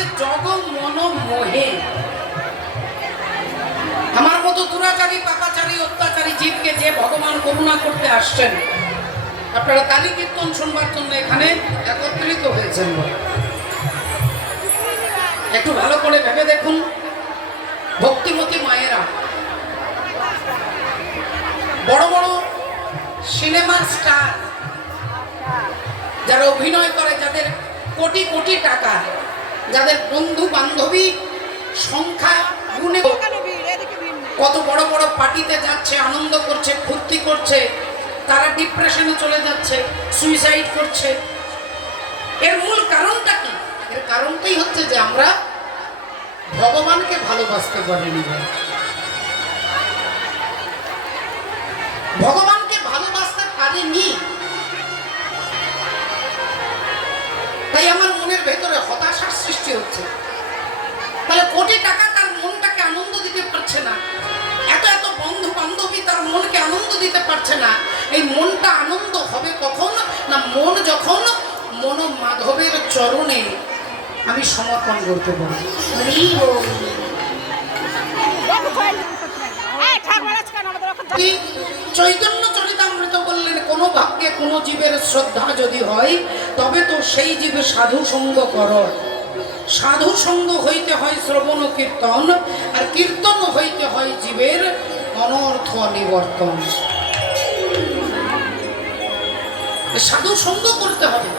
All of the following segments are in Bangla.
বলে জগ মন মোহে। আমার মতো দুরাচারী পাপাচারী অত্যাচারী জীবকে যে ভগবান করুণা করতে আসছেন, আপনারা তালি কীর্তন শুনবার জন্য এখানে একত্রিত হয়েছেন। একটু ভালো করে ভেবে দেখুন, ভক্তিমতী মায়েরা, বড় বড় সিনেমার স্টার যারা অভিনয় করে, যাদের কোটি কোটি টাকা, যাদের বন্ধু বান্ধবী সংখ্যা গুণে কত বড় বড় পার্টিতে যাচ্ছে, আনন্দ করছে, ফুর্তি করছে, তারা ডিপ্রেশনে চলে যাচ্ছে, সুইসাইড করছে। এর মূল কারণটা কি? এর কারণটাই হচ্ছে যে আমরা ভগবানকে ভালোবাসতে পারিনি। ভগবানকে ভালোবাসতে পারিনি, তাই আমার মনের ভেতরে হতাশার সৃষ্টি হচ্ছে। তাহলে কোটি টাকা তার মনটাকে আনন্দ দিতে পারছে না, এত এত বন্ধু বান্ধবী তার মনকে আনন্দ দিতে পারছে না। এই মনটা আনন্দ হবে কখন না, মন যখন মন মাধবের চরণে আমি সমর্পণ করতে পারি। চৈতন্য চরিতামৃত বললেন, কোন ভাগ্যে কোন জীবের শ্রদ্ধা যদি হয়, তবে তো সেই জীবে সাধু সঙ্গ কর। সাধু সঙ্গ হইতে হয় শ্রবণ কীর্তন, আর কীর্তন হইতে হয় জীবের অনর্থ নিবর্তন। সাধু সঙ্গ করতে হবে,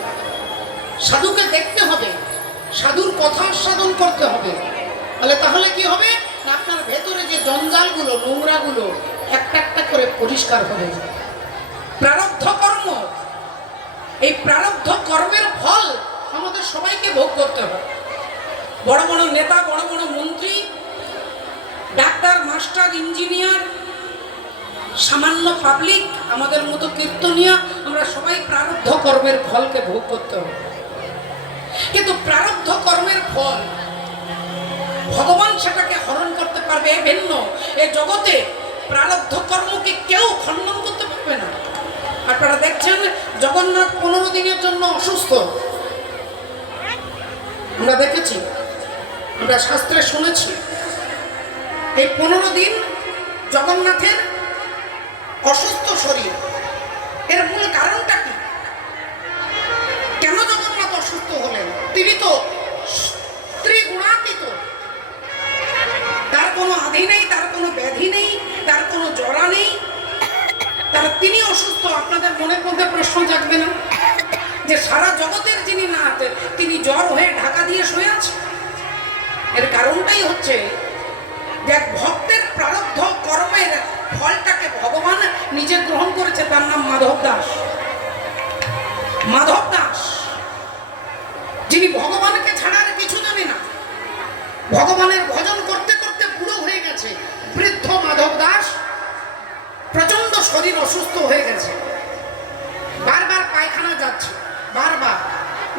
সাধুকে দেখতে হবে, সাধুর কথা সাধন করতে হবে। তাহলে কি হবে না, আপনার ভেতরে যে জঞ্জালগুলো, নোংরাগুলো একটা একটা করে পরিষ্কার হবে। প্রারব্ধ কর্ম, এই প্রারব্ধ কর্মের ফল আমাদের সবাইকে ভোগ করতে হবে। বড় বড় নেতা, বড় বড় মন্ত্রী, ডাক্তার, মাস্টার, ইঞ্জিনিয়ার, সামান্য পাবলিক, আমাদের মতো কীর্তনিয়া, আমরা সবাই প্রারব্ধ কর্মের ফলকে ভোগ করতে হবে। কিন্তু প্রারব্ধ কর্মের ফল ভগবান সেটাকে হরণ করতে পারবে, এ ভিন্ন। এ জগতে প্রারব্ধ কর্মকে কেউ খণ্ডন করতে পারবে না। আপনারা দেখছেন জগন্নাথ 15 দিনের জন্য অসুস্থ, আমরা দেখেছি, আমরা শাস্ত্রে শুনেছি। এই 15 দিন জগন্নাথের অসুস্থ শরীর, এর মূল কারণটা কি? কেন জগন্নাথ অসুস্থ হলেন? তিনি তো ত্রিগুণাতীত, তার কোনো আধি নেই, তার কোনো ব্যাধি নেই, তার কোনো জরা নেই, তিনি অসুস্থ। আপনাদের মনের মধ্যে প্রশ্ন জাগবে না যে সারা জগতের যিনি না, তিনি জ্বর হয়ে ঢাকা দিয়ে শুয়ে আছে? এর কারণটাই হচ্ছে যে ভক্তের প্রারব্ধ কর্মের ফলটাকে ভগবান নিজে গ্রহণ করেছে। তার নাম মাধব দাস। মাধব দাস, যিনি ভগবানকে ছাড়ার কিছু জানে না, ভগবানের ভজন করতে করতে বুড়ো হয়ে গেছে। বৃদ্ধ মাধব দাস, প্রচন্ড শরীর অসুস্থ হয়ে গেছে, বারবার পায়খানা যাচ্ছে, বারবার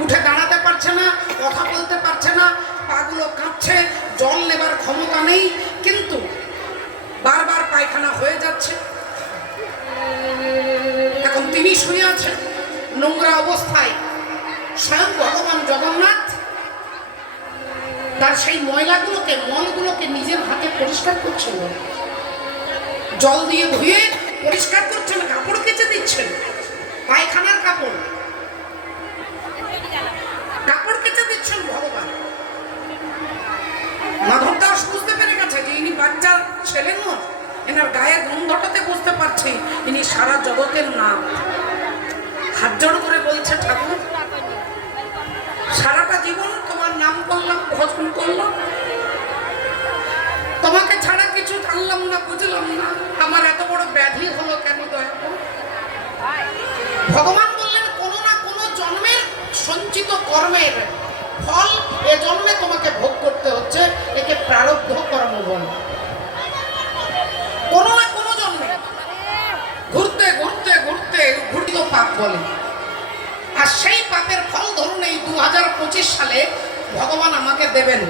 উঠে দাঁড়াতে পারছে না, কথা বলতে পারছে না, পাগুলো কাঁপছে, জল নেবার ক্ষমতা নেই, কিন্তু বারবার পায়খানা হয়ে যাচ্ছে। এখন তিনি শুয়ে আছেন নোংরা অবস্থায়। স্বয়ং ভগবান জগন্নাথ তার সেই ময়লাগুলোকে, মলগুলোকে নিজের হাতে পরিষ্কার করছেন, জল দিয়ে ধুয়ে পরিষ্কার করছেন, কাপড় কেচে দিচ্ছেন, পায়খানার কাপড়, কাপড় কেচে দিচ্ছেন ভগবান। মাধব দাস বুঝতে পেরে গেছে যে ইনি বাচ্চার ছেলে নন, এনার গায়ে গন্ধটাতে বুঝতে পারছে ইনি সারা জগতের নাম। হাত জোড় করে বলছে, ঠাকুর সারাটা জীবন তোমার নাম করলাম, ভজন করলাম, তোমাকে ছাড়া কিছু জানলাম না, বুঝলাম না, আমার এত বড় ব্যাধি হলো কেন দয়া করো। ভগবান বললেন, কোনো না কোনো জন্মের সঞ্চিত কর্মের ফল এ জন্মে তোমাকে ভোগ করতে হচ্ছে, একে প্রারব্ধ কর্ম বলে। কোনো না কোনো জন্মে ঘুরতে ঘুরতে ঘুরতে ঘুরিত পাপ বলে। আর সেই পাপের ফল ধরুন এই 2025 সালে ভগবান আমাকে দেবেন।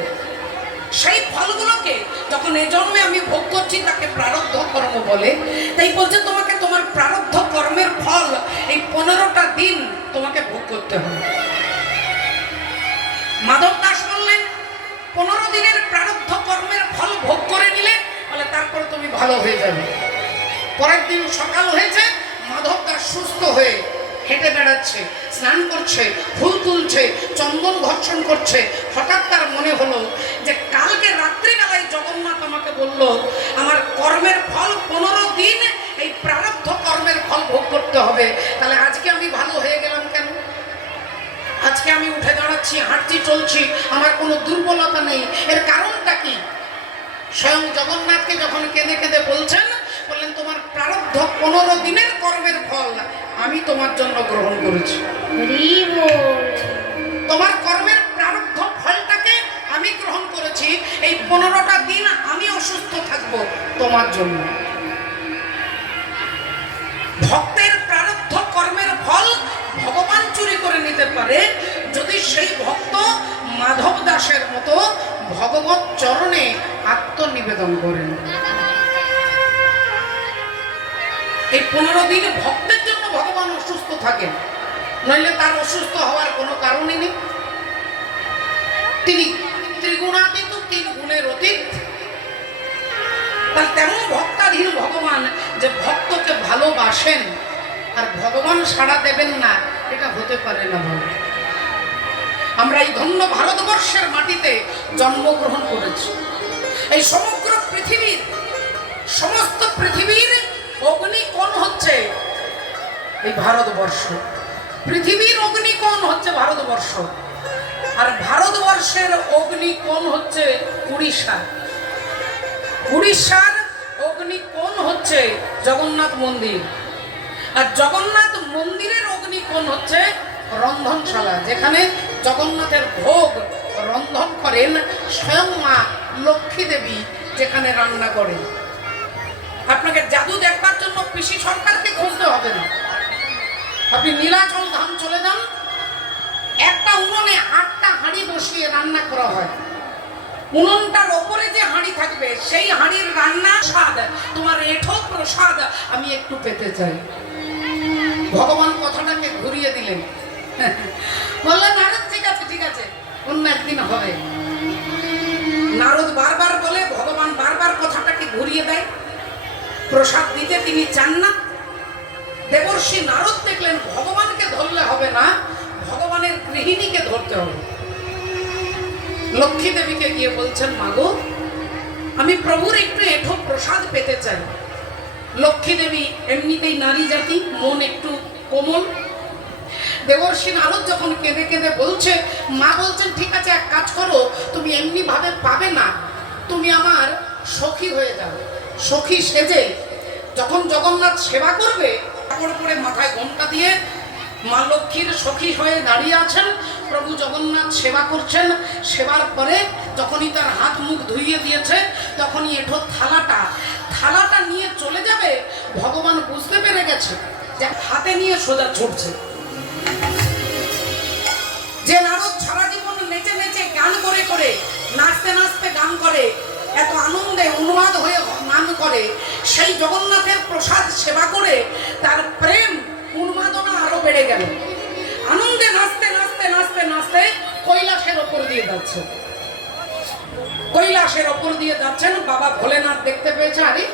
সেই ফলগুলোকে যখন এই জন্মে আমি ভোগ করছি তাকে প্রারব্ধ কর্ম বলে। তাই বলছে তোমাকে তোমার প্রারব্ধ কর্মের ফল এই 15টা দিন তোমাকে ভোগ করতে হবে। মাধব দাস বললেন, ভালো হয়ে যাবে। পরের দিন সকাল হয়েছে, মাধব দাস সুস্থ হয়ে হেঁটে বেড়াচ্ছে, স্নান করছে, ফুল তুলছে, চন্দন ঘর্ষণ করছে। হঠাৎ তার মনে হলো যে কালকে রাত্রিবেলায় জগন্নাথ আমাকে বলল আমার কর্মের ফল 15 দিন এই প্রারব্ধ কর্মের ফল ভোগ করতে হবে, তাহলে আজকে আমি ভালো হয়ে গেলাম কেন? আজকে আমি উঠে দাঁড়াচ্ছি, হাঁটছি, চলছি, আমার কোনো দুর্বলতা নেই, এর কারণটা কি? স্বয়ং জগন্নাথকে যখন কেঁদে কেঁদে বললেন তোমার প্রারব্ধ 15 দিনের কর্মের ফল আমি তোমার জন্য গ্রহণ করেছি। তোমার কর্মের প্রারব্ধ ফলটাকে আমি গ্রহণ করেছি, এই 15টা দিন আমি অসুস্থ থাকবো তোমার জন্য। ভক্তের প্রারব্ধ কর্মের ফল ভগবান চুরি করে নিতে পারে যদি সেই ভক্ত মাধব দাসের মতো ভগবত চরণে আত্মনিবেদন করেন। এই 15 দিন ভক্তের জন্য ভগবান অসুস্থ থাকেন, নইলে তার অসুস্থ হওয়ার কোনো কারণই নেই। তিনি ত্রিগুণাতীত, 3 গুণের অতীত। তার তেমন ভক্তাধীন ভগবান যে ভক্তকে ভালোবাসেন আর ভগবান সাড়া দেবেন না, এটা হতে পারে না। আমরা এই ধন্য ভারতবর্ষের মাটিতে জন্মগ্রহণ করেছি। এই সমগ্র পৃথিবীর, সমস্ত পৃথিবীর অগ্নিকোণ হচ্ছে এই ভারতবর্ষ। পৃথিবীর অগ্নিকোণ হচ্ছে ভারতবর্ষ, আর ভারতবর্ষের অগ্নিকোণ হচ্ছে উড়িষ্যা। উড়িষ্যার অগ্নিকোণ হচ্ছে জগন্নাথ মন্দির, আর জগন্নাথ মন্দিরের অগ্নিকোণ হচ্ছে রন্ধনশালা, যেখানে জগন্নাথের ভোগ রন্ধন করেন স্বয়ং মা লক্ষ্মী দেবী, যেখানে রান্না করেন। আপনাকে জাদু দেখবার জন্য পিসি সরকারকে খুঁজতে হবে না, আপনি নীলাচল ধাম চলে যান, একটা উনুনে 8টা হাঁড়ি বসিয়ে রান্না করা হয়। উনুনটার ওপরে যে হাঁড়ি থাকবে সেই হাঁড়ির রান্না স্বাদ, তোমার এঠো প্রসাদ আমি একটু পেতে চাই। ভগবান কথাটাকে ঘুরিয়ে দিলেন, বললেন নারদ ঠিক আছে ঠিক আছে, অন্য একদিন হবে। নারদ বারবার বলে, ভগবান বারবার কথাটাকে ঘুরিয়ে দেয়। প্রসাদ দিতে তিনি চান না। দেবর্ষি নারদ দেখলেন ভগবানকে ধরলে হবে না, ভগবানের গৃহিণীকে ধরতে হবে। লক্ষ্মী দেবীকে গিয়ে বলছেন, মাগো আমি প্রভুর একটু এঠো প্রসাদ পেতে চাই। লক্ষ্মী দেবী এমনিতেই নারী জাতি, মন একটু কোমল। দেবর্ষি নারদ যখন কেঁদে কেঁদে বলছে, মা বলছেন ঠিক আছে এক কাজ করো, তুমি এমনি ভাবে পাবে না, তুমি আমার সখী হয়ে যাও। সখী সেজে যখন জগন্নাথ সেবা করবে, কাপড় পরে মাথায় ঘোমটা দিয়ে মা লক্ষ্মীর সখী হয়ে দাঁড়িয়ে আছেন, প্রভু জগন্নাথ সেবা করছেন। সেবার পরে যখনই তার হাত মুখ ধুইয়ে দিয়েছে, তখনই এঠো থালাটা নিয়ে চলে যাবে, ভগবান বুঝতে পেরে গেছে যে হাতে নিয়ে সোজা ছুটছে। যে নারদ সারা জীবন নেচে নেচে গান করে করে, নাচতে নাচতে গান করে, এত আনন্দে উন্মাদ হয়ে গান করে, সেই জগন্নাথের প্রসাদ সেবা করে তার প্রেম উন্মাদনা আরো বেড়ে গেল। আনন্দে নাচতে নাচতে নাচতে নাচতে কৈলাসের ওপর দিয়ে যাচ্ছে, কৈলাসের ওপর দিয়ে যাচ্ছেন। বাবা ভোলেনাথ দেখতে পেয়েছে, আরে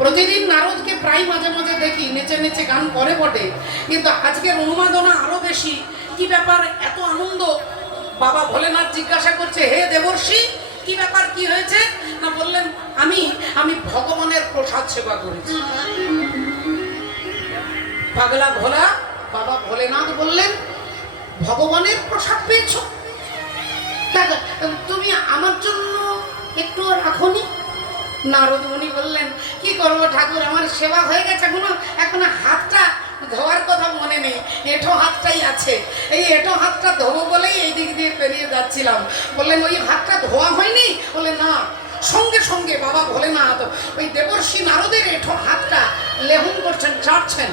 প্রতিদিন নারদকে প্রায় মাঝে মাঝে দেখি নেচে নেচে গান করে বটে, কিন্তু আজকের উন্মাদনা আরো বেশি, কি ব্যাপার এত আনন্দ? বাবা ভোলেনাথ জিজ্ঞাসা করছে, হে দেবর্ষি কি ব্যাপার, কি হয়েছে? না বললেন, আমি ভগবানের প্রসাদ সেবা করেছি। পাগলা ভোলা বাবা ভোলেনাথ বললেন, ভগবানের প্রসাদ পেয়েছো? তুমি আমার জন্য একটু রাখোনি? নারদ মুনি বললেন, কি করবো ঠাকুর, আমার সেবা হয়ে গেছে, এখনো হাতটা ধোয়ার কথা মনে নেই, এঁঠো হাতটাই আছে। এই এঁঠো হাতটা ধোবো বলেই এই দিক দিয়ে পেরিয়ে যাচ্ছিলাম। বললেন, ওই হাতটা ধোয়া হয়নি? বলে না। সঙ্গে সঙ্গে বাবা ভোলেনাথ ওই দেবর্ষি নারদের এঁঠো হাতটা লেহন করছেন, চাটছেন।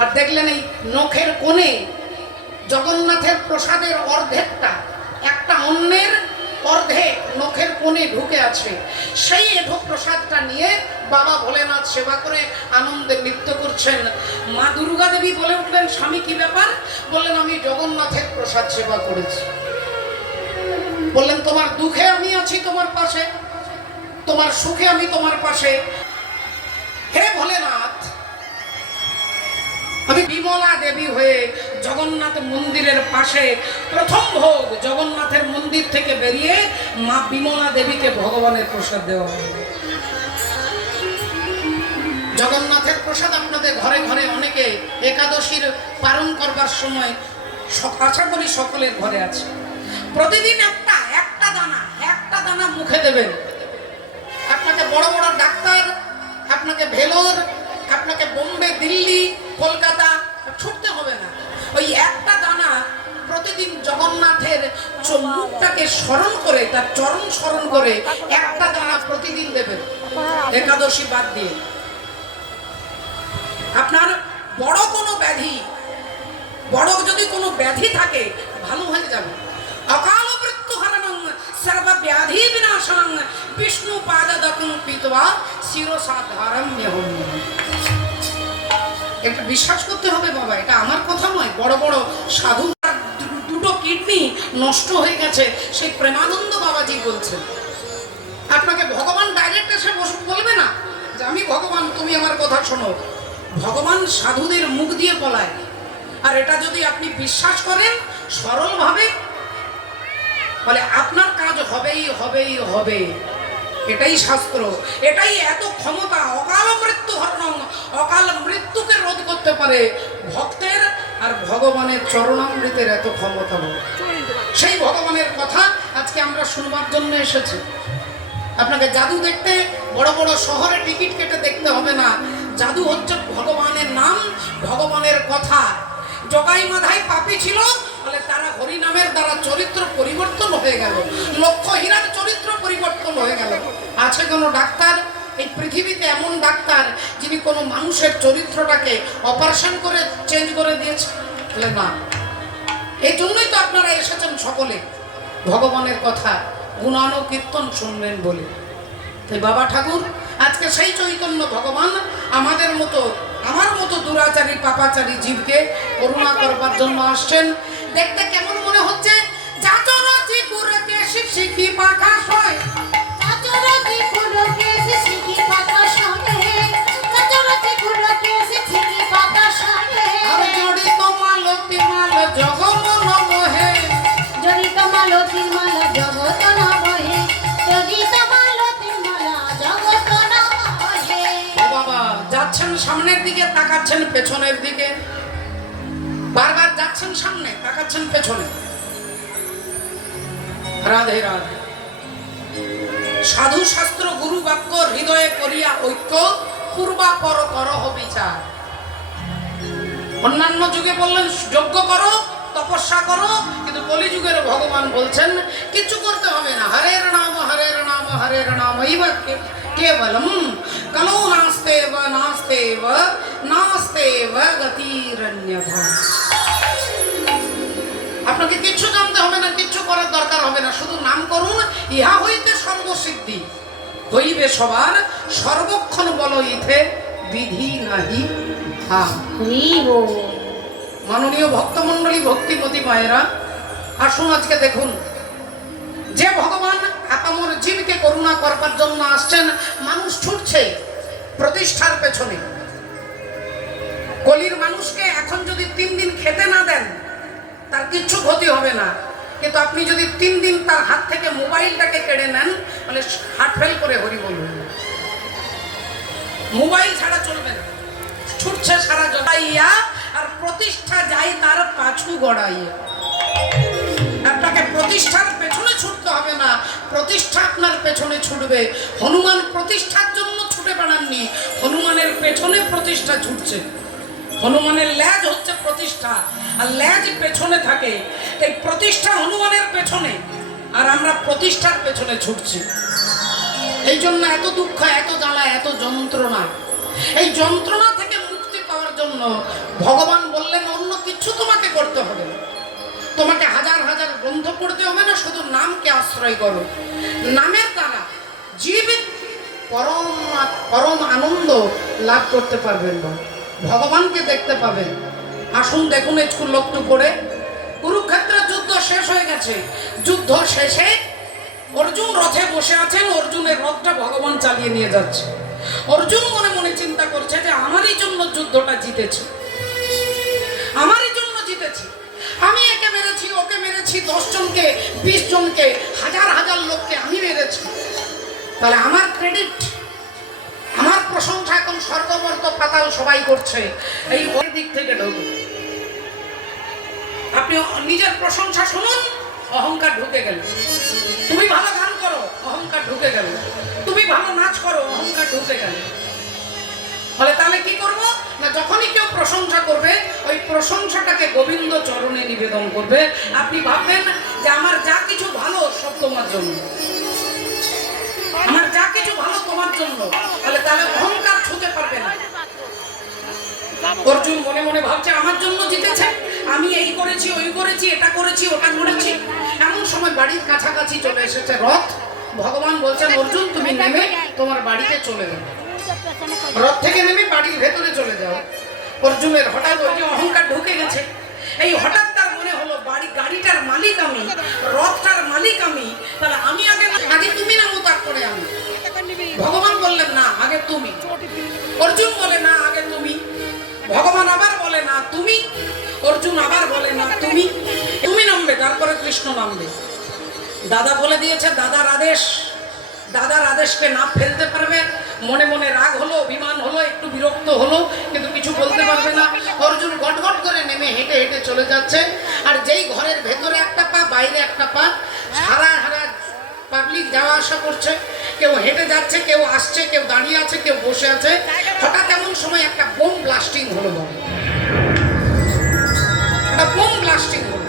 আর দেখলেন এই নখের কোণে জগন্নাথের প্রসাদের অর্ধেকটা একটা অন্যের অর্ধেক নখের কোণে ঢুকে আছে। সেই এঠো প্রসাদটা নিয়ে বাবা ভোলেনাথ সেবা করে আনন্দে নৃত্য করছেন। মা দুর্গা দেবী বলে উঠলেন, স্বামী কি ব্যাপার? বললেন, আমি জগন্নাথের প্রসাদ সেবা করেছি। বললেন, তোমার দুঃখে আমি আছি তোমার পাশে, তোমার সুখে আমি তোমার পাশে। হে ভোলেনাথ, আমি বিমলা দেবী হয়ে জগন্নাথ মন্দিরের পাশে প্রথম ভোগ জগন্নাথের মন্দির থেকে বেরিয়ে মা বিমলা দেবীকে ভগবানের প্রসাদ দেওয়া হবে। জগন্নাথের প্রসাদ আপনাদের ঘরে ঘরে অনেকে একাদশীর পালন করবার সময় আশা করি সকলের ঘরে আছে। প্রতিদিন একটা দানা মুখে দেবেন। আপনাকে বড় বড় ডাক্তার, আপনাকে ভেলোর, আপনাকে বোম্বে, দিল্লি, কলকাতা ছুটতে হবে না। ওই একটা দানা প্রতিদিন জগন্নাথের মুখটাকে স্মরণ করে, তার চরণ স্মরণ করে একটা দানা প্রতিদিন দেবেন, একাদশী বাদ দিয়ে। আপনার বড় যদি কোনো ব্যাধি থাকে ভালো হয়ে যাবে। অকাল মৃত্যু হরণং সর্ব ব্যাধি বিনাশনং বিষ্ণু পাদদকং পিতবা শিরসাধারণ্যহম। এটা বিশ্বাস করতে হবে বাবা, এটা আমার কথা নয়। বড় বড় সাধু দুটো কিডনি নষ্ট হয়ে গেছে, সেই প্রেমানন্দ বাবাজি বলছেন। আপনাকে ভগবান ডাইরেক্ট এসে বলবে না যে আমি ভগবান, তুমি আমার কথা শোনো। ভগবান সাধুদের মুখ দিয়ে বলায়। আর এটা যদি আপনি বিশ্বাস করেন সরলভাবে, বলে আপনার কাজ হবে। এটাই শাস্ত্র, এটাই এত ক্ষমতা। অকাল মৃত্যু হরণং, অকাল মৃত্যুকে রোধ করতে পারে ভক্তের আর ভগবানের চরণামৃতের এত ক্ষমতা। সেই ভগবানের কথা আজকে আমরা শুনবার জন্য এসেছি। আপনাকে জাদু দেখতে বড় বড় শহরে টিকিট কেটে দেখতে হবে না। জাদু হচ্ছে ভগবানের নাম, ভগবানের কথা। জগাই মাধাই পাপী ছিল বলে তারা হরি নামের দ্বারা চরিত্র পরিবর্তন হয়ে গেল, লক্ষ্য হীরার চরিত্র পরিবর্তন হয়ে গেল। আছে কোনো ডাক্তার এই পৃথিবীতে, এমন ডাক্তার যিনি কোনো মানুষের চরিত্রটাকে অপারেশন করে চেঞ্জ করে দিয়েছে? বলে না। এই জন্যই তো আপনারা এসেছেন সকলে ভগবানের কথা গুণানো কীর্তন শুনবেন বলে। তাই বাবা ঠাকুর আজকে সেই চৈতন্য ভগবান আমাদের মতো, আমার মতো দুরাচারী পাপাচারী জীবকে করুণা করবার জন্য আসছেন। দেখতে কেমন মনে হচ্ছে? চাচরাচি কুরকে শিখি পাখা হয়, চাচরাচি কুরকে শিখি পাখা হয়, চাচরাচি কুরকে শিখি পাখা হয়। আর জড়িত মালতি মাল জগমন মোহে, জড়িত মালতি মাল জগত না মোহে, জড়িত মালতি মাল জগত না মোহে। বাবা যাচ্ছেন সামনের দিকে, তাকাচ্ছেন পেছনের দিকে। বারবার যাচ্ছেন সামনে, তাকাচ্ছেন পেছনে। রাধে রাধে। সাধু শাস্ত্র গুরু বাক্য হৃদয়ে করিয়া ঐক্য, পূর্বাপর করহ বিচার। অন্যান্য যুগে বললেন যজ্ঞ করো, তপস্যা করো, কিন্তু কলিযুগের ভগবান বলছেন কিছু করতে হবে না। হরের নাম হরের নাম হরের নাম কেবলম কলো নাস্তেব নাস্তেব নাস্তেব গতিরন্যথা। আপনাকে কিচ্ছু জানতে হবে না, কিচ্ছু করার দরকার হবে না, শুধু নাম করুন। ইহা হইতে সর্বসিদ্ধি হইবে সবার, সর্বক্ষণ বল ইথে বিধি নাহি হা। মাননীয় ভক্তমণ্ডলী, ভক্তিমতী মায়েরা, আসুন আজকে দেখুন যে ভগবান আপামর জীবকে করুণা করবার জন্য আসছেন। মানুষ ছুটছে প্রতিষ্ঠার পেছনে। কলির মানুষকে এখন যদি 3 দিন খেতে না দেন তার কিচ্ছু ক্ষতি হবে না, কিন্তু আপনি যদি 3 দিন তার হাত থেকে মোবাইলটাকে কেড়ে নেন, মানে হার্ট ফেল করে হরি বলবেন। মোবাইল ছাড়া চলবে না। ছুটছে সারা জড়াইয়া, আর প্রতিষ্ঠা যায় তার পাছু গড়াইয়া। আপনাকে প্রতিষ্ঠার পেছনে ছুটতে হবে না, প্রতিষ্ঠা আপনার পেছনে ছুটবে। হনুমান প্রতিষ্ঠার জন্য ছুটে বেড়াননি, হনুমানের পেছনে প্রতিষ্ঠা ছুটছে। হনুমানের লেজ হচ্ছে প্রতিষ্ঠা, আর লেজ পেছনে থাকে। তাই প্রতিষ্ঠা হনুমানের পেছনে, আর আমরা প্রতিষ্ঠার পেছনে ছুটছি। এই জন্য এত দুঃখ, এত জ্বালা, এত যন্ত্রণা। এই যন্ত্রণা থেকে মুক্তি পাওয়ার জন্য ভগবান বললেন অন্য কিছু তোমাকে করতে হবে না, তোমাকে হাজার হাজার গ্রন্থ পড়তে হবে না, শুধু নামকে আশ্রয় করো। নামের দ্বারা জীব পরম আনন্দ লাভ করতে পারবেন না, ভগবানকে দেখতে পাবেন। আসুন দেখুন একটু করে, কুরুক্ষেত্রের যুদ্ধ শেষ হয়ে গেছে। যুদ্ধ শেষে অর্জুন রথে বসে আছেন, অর্জুনের রথটা ভগবান চালিয়ে নিয়ে যাচ্ছে। অর্জুন মনে মনে চিন্তা করছে যে আমারই জন্য যুদ্ধটা জিতেছে, আমারই জন্য জিতেছি। আমি একে মেরেছি, ওকে মেরেছি, 10 জনকে, 20 জনকে, হাজার হাজার লোককে আমি মেরেছি। তাহলে আমার ক্রেডিট, আমার প্রশংসা এখন স্বর্গমর্ত পাতাল সবাই করছে। এই ওই দিক থেকে ঢোক, আপনি নিজের প্রশংসা শুনুন, অহংকার ঢুকে গেল। তুমি ভালো গান করো, অহংকার ঢুকে গেল। তুমি ভালো নাচ করো, অহংকার ঢুকে গেল। ফলে তাহলে কি করব না, যখনই কেউ প্রশংসা করবে ওই প্রশংসাটাকে গোবিন্দ চরণে নিবেদন করবে। আপনি ভাববেন যে আমার যা কিছু ভালো সব তোমার জন্য, আমার যা কিছু ভালো তোমার জন্য। তাহলে অহংকার ছুঁতে পারবে না। অর্জুন মনে মনে ভাবছে আমার জন্য জিতেছে, আমি এই করেছি, ওই করেছি, এটা করেছি, ওটা করেছি। এমন সময় বাড়ির কাছাকাছি চলে এসেছে রথ। ভগবান বলছেন অর্জুন তুমি নেমে তোমার বাড়িতে চলে যাও, রথ থেকে নেমে বাড়ির ভেতরে চলে যাও। অর্জুনের হঠাৎ ওই যে অহংকার ঢুকে গেছে। এই হঠাৎ তার মনে হলো গাড়িটার মালিক আমি, রথটার মালিক আমি, তাহলে আমি আগে তুমি নামো তারপরে আমি। ভগবান বললেন না আগে তুমি। অর্জুন বলে না আগে তুমি। ভগবান আবার বলে না তুমি। অর্জুন আবার বলে না তুমি। তুমি নামবে তারপরে কৃষ্ণ নামবে। দাদা বলে দিয়েছে, দাদার আদেশ, দাদার আদেশকে না ফেলতে পারবে। মনে মনে রাগ হলো, অভিমান হলো, একটু বিরক্ত হলো, কিন্তু কিছু বলতে পারবে না। অর্জুন গটগট করে নেমে হেঁটে হেঁটে চলে যাচ্ছে। আর যেই ঘরের ভেতরে একটা পা, বাইরে একটা পা, সারা পাবলিক যাওয়া আসা করছে। কেউ হেঁটে যাচ্ছে, কেউ আসছে, কেউ দাঁড়িয়ে আছে, কেউ বসে আছে। হঠাৎ এমন সময় একটা বোম ব্লাস্টিং হলো, একটা বোম ব্লাস্টিং হলো।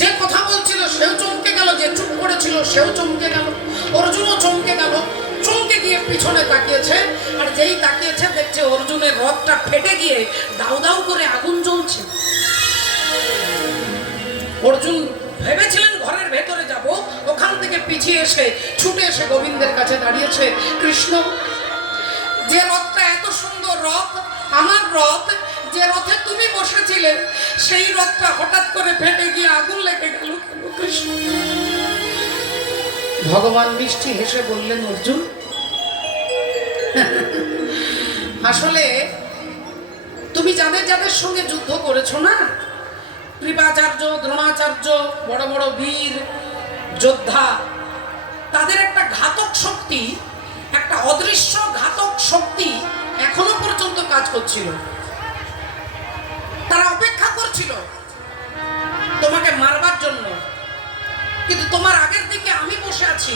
যে কথা বলছিল সেও চমকে গেল, যে চুপ করেছিল সেও চমকে গেল, অর্জুনও চমকে গেল। চমকে গিয়ে পিছনে তাকিয়েছে, আর যেই তাকিয়েছে দেখছে অর্জুনের রথটা ফেটে গিয়ে দাউ দাউ করে আগুন জ্বলছে। অর্জুন ভেবেছিলেন ঘরের ভেতরে যাব, ওখান থেকে পিছিয়ে এসে ছুটে এসে গোবিন্দের কাছে দাঁড়িয়েছে। কৃষ্ণ, যে রথটা এত সুন্দর রথ, আমার রথ, যে রথে তুমি বসেছিলে, সেই রথটা হঠাৎ করে ফেটে গিয়ে আগুন লেগে গেল কেন কৃষ্ণ? ভগবান মিষ্টি হেসে বললেন অর্জুন, আসলে তুমি যাদের যাদের সঙ্গে যুদ্ধ করেছো না, কৃপাচার্য, দ্রোণাচার্য, বড় বড় বীর যোদ্ধা, তাদের একটা ঘাতক শক্তি, একটা অদৃশ্য ঘাতক শক্তি এখনো পর্যন্ত কাজ করছিল। তারা অপেক্ষা করছিল তোমাকে মারবার জন্য, কিন্তু তোমার আগের দিকে আমি বসে আছি,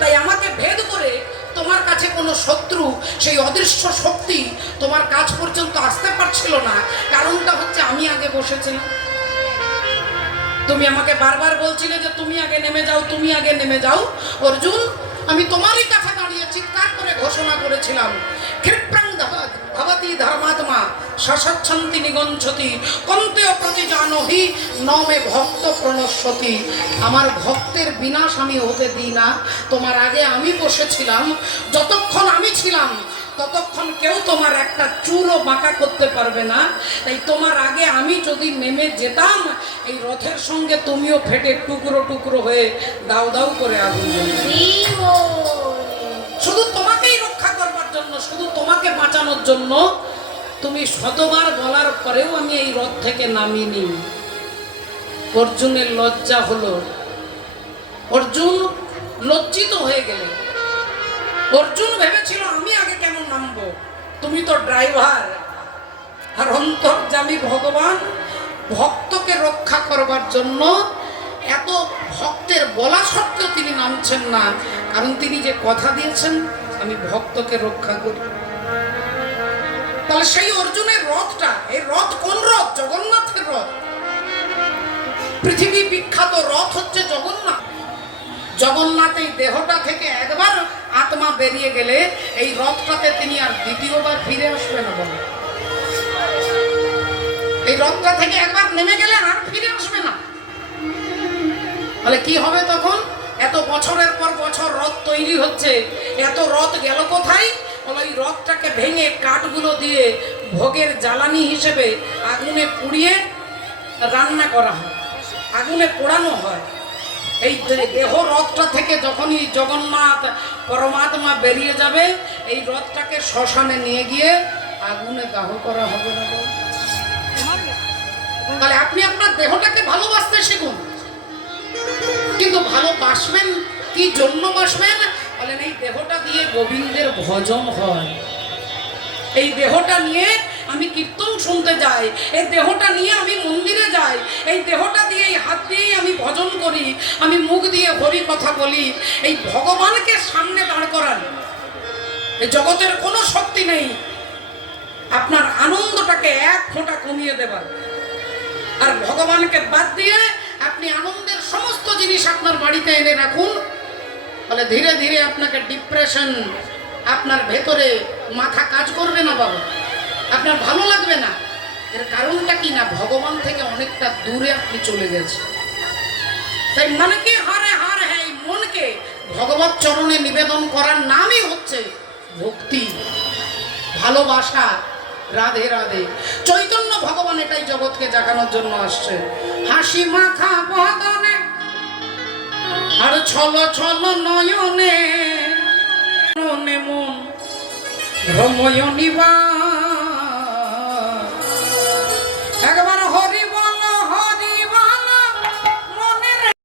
তাই আমাকে ভেদ করে তোমার কাছে কোনো শত্রু, সেই অদৃশ্য শক্তি তোমার কাছ পর্যন্ত আসতে পারছিল না। কারণটা হচ্ছে আমি আগে বসেছিলাম। তুমি আমাকে বারবার বলছিলে যে তুমি আগে নেমে যাও, তুমি আগে নেমে যাও। অর্জুন, আমি তোমারই কাছে দাঁড়িয়ে চিৎকার করে ঘোষণা করেছিলাম, ক্ষিপ্রাং ভবতি ধর্মাত্মা সসচ্ছন্তি নিগঞ্ছতি কন্তেয় প্রতি জানহি নমে ভক্ত প্রণশ্যতি। আমার ভক্তের বিনাশ আমি হতে দিই না। তোমার আগে আমি বসেছিলাম, যতক্ষণ আমি ছিলাম ততক্ষণ কেউ তোমার একটা চুলও বাঁকা করতে পারবে না। তাই তোমার আগে আমি যদি নেমে যেতাম, এই রথের সঙ্গে তুমিও ফেটে টুকরো টুকরো হয়ে দাউ দাউ করে আগুন জ্বলবে। শুধু তোমাকেই রক্ষা করবার জন্য, শুধু তোমাকে বাঁচানোর জন্য তুমি শতবার বলার পরেও আমি এই রথ থেকে নামিনি। অর্জুনের লজ্জা হলো, অর্জুন লজ্জিত হয়ে গেলেন। অর্জুন ভেবেছিল আমি আগে কেন নামবো, তুমি তো ড্রাইভার। আর অন্তর্যামী ভগবান ভক্তকে রক্ষা করবার জন্য এত ভক্তের বলা সত্ত্বেও তিনি নামছেন না, কারণ তিনি যে কথা দিয়েছেন আমি ভক্তকে রক্ষা করি। তাহলে সেই অর্জুনের রথটা, এই রথ কোন রথ? জগন্নাথের রথ। পৃথিবী বিখ্যাত রথ হচ্ছে জগন্নাথ। জগন্নাথ এই দেহটা থেকে একবার আত্মা বেরিয়ে গেলে এই রথটাতে তিনি আর দ্বিতীয়বার ফিরে আসবে না। বলে এই রথটা থেকে একবার নেমে গেলে আর ফিরে আসবে না। তাহলে কি হবে তখন? এত বছরের পর বছর রথ তৈরি হচ্ছে, এত রথ গেল কোথায়? ওই রথটাকে ভেঙে কাঠগুলো দিয়ে ভোগের জ্বালানি হিসেবে আগুনে পুড়িয়ে রান্না করা হয়, আগুনে পোড়ানো হয়। এই দেহ রথটা থেকে যখনই জগন্নাথ পরমাত্মা বেরিয়ে যাবে, এই রথটাকে শ্মশানে নিয়ে গিয়ে আগুনে দাহ করা হবে না? তাহলে আপনি আপনার দেহটাকে ভালোবাসতে শিখুন। কিন্তু ভালোবাসবেন কি জন্য বাসবেন বলেন? এই দেহটা দিয়ে গোবিন্দের ভজন হয়, এই দেহটা নিয়ে আমি কীর্তন শুনতে যাই, এই দেহটা নিয়ে আমি মন্দিরে যাই, এই দেহটা দিয়ে, এই হাত দিয়েই আমি ভজন করি, আমি মুখ দিয়ে হরি কথা বলি। এই ভগবানকে সামনে দাঁড় করান। এই জগতের কোনো শক্তি নেই আপনার আনন্দটাকে এক ফোঁটা কমিয়ে দেবার। আর ভগবানকে বাদ দিয়ে আপনি আনন্দের সমস্ত জিনিস আপনার বাড়িতে এনে রাখুন, ফলে ধীরে ধীরে আপনাকে ডিপ্রেশন, আপনার ভেতরে মাথা কাজ করবে না বাবা, আপনার ভালো লাগবে না। এর কারণটা কি না, ভগবান থেকে অনেকটা দূরে আপনি চলে গেছেন। তাই মানে কি হারে হার হ্যাঁ, এই মনকে ভগবত চরণে নিবেদন করার নামই হচ্ছে ভক্তি, ভালোবাসা। রাধে রাধে। চৈতন্য ভগবান এটাই জগৎকে জাগানোর জন্য আসছে। হাসি মাখা বদনে আর ছল ছল নয়নে মন ভ্রময় নিবা